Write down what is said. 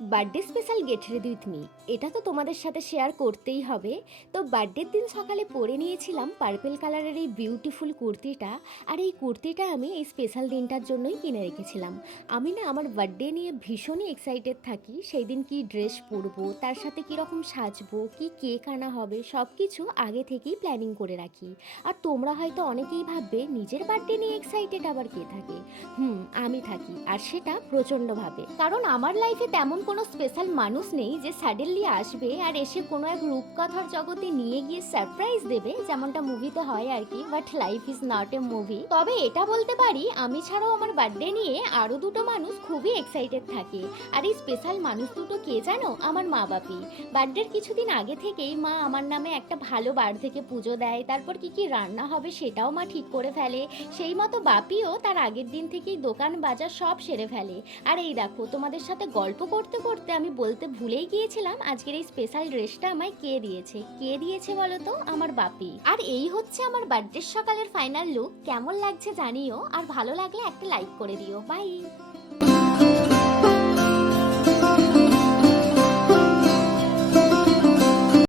Birthday special get ready with me, এটা তো তোমাদের সাথে শেয়ার করতেই হবে। তো বার্থডের দিন সকালে পরে নিয়েছিলাম পার্পেল কালারের এই বিউটিফুল কুর্তিটা। আর এই কুর্তিটা আমি এই স্পেশাল দিনটার জন্যই কিনে রেখেছিলাম। আমি না আমার বার্থডে নিয়ে ভীষণই এক্সাইটেড থাকি। সেই দিন কি ড্রেস পরবো, তার সাথে কীরকম সাজবো, কি কেক আনা হবে, সব কিছু আগে থেকেই প্ল্যানিং করে রাখি। আর তোমরা হয়তো অনেকেই ভাববে নিজের বার্থডে নিয়ে এক্সাইটেড আবার কে থাকে। আমি থাকি, আর সেটা প্রচণ্ডভাবে, কারণ আমার লাইফে তেমন কোনো স্পেশাল মানুষ নেই যে সাডেনলি আসবে আর এসে কোনো এক রূপকথার জগতে নিয়ে গিয়ে সারপ্রাইজ দেবে, যেমনটা মুভিতে হয় আর কি। But life is not a movie. তবে এটা বলতে পারি, আমি ছাড়াও আমার বার্থডে নিয়ে আরও দুটো মানুষ খুবই এক্সাইটেড থাকে। আর এই স্পেশাল মানুষ দুটো কে জানো? আমার মা বাপি। বার্থডের কিছুদিন আগে থেকেই মা আমার নামে একটা ভালো বার থেকে পুজো দেয়, তারপর কি কি রান্না হবে সেটাও মা ঠিক করে ফেলে। সেই মতো বাপিও তার আগের দিন থেকেই দোকান বাজার সব সেরে ফেলে। আর এই দেখো, তোমাদের সাথে গল্প করতে করতে আমি বলতে ভুলেই গিয়েছিলাম আজকের এই স্পেশাল ড্রেসটা আমায় কে দিয়েছে বলো তো? আমার বাপি। আর এই হচ্ছে আমার বার্থডের সকালের ফাইনাল লুক। কেমন লাগছে জানিও, আর ভালো লাগলে একটা লাইক করে দিও। বাই।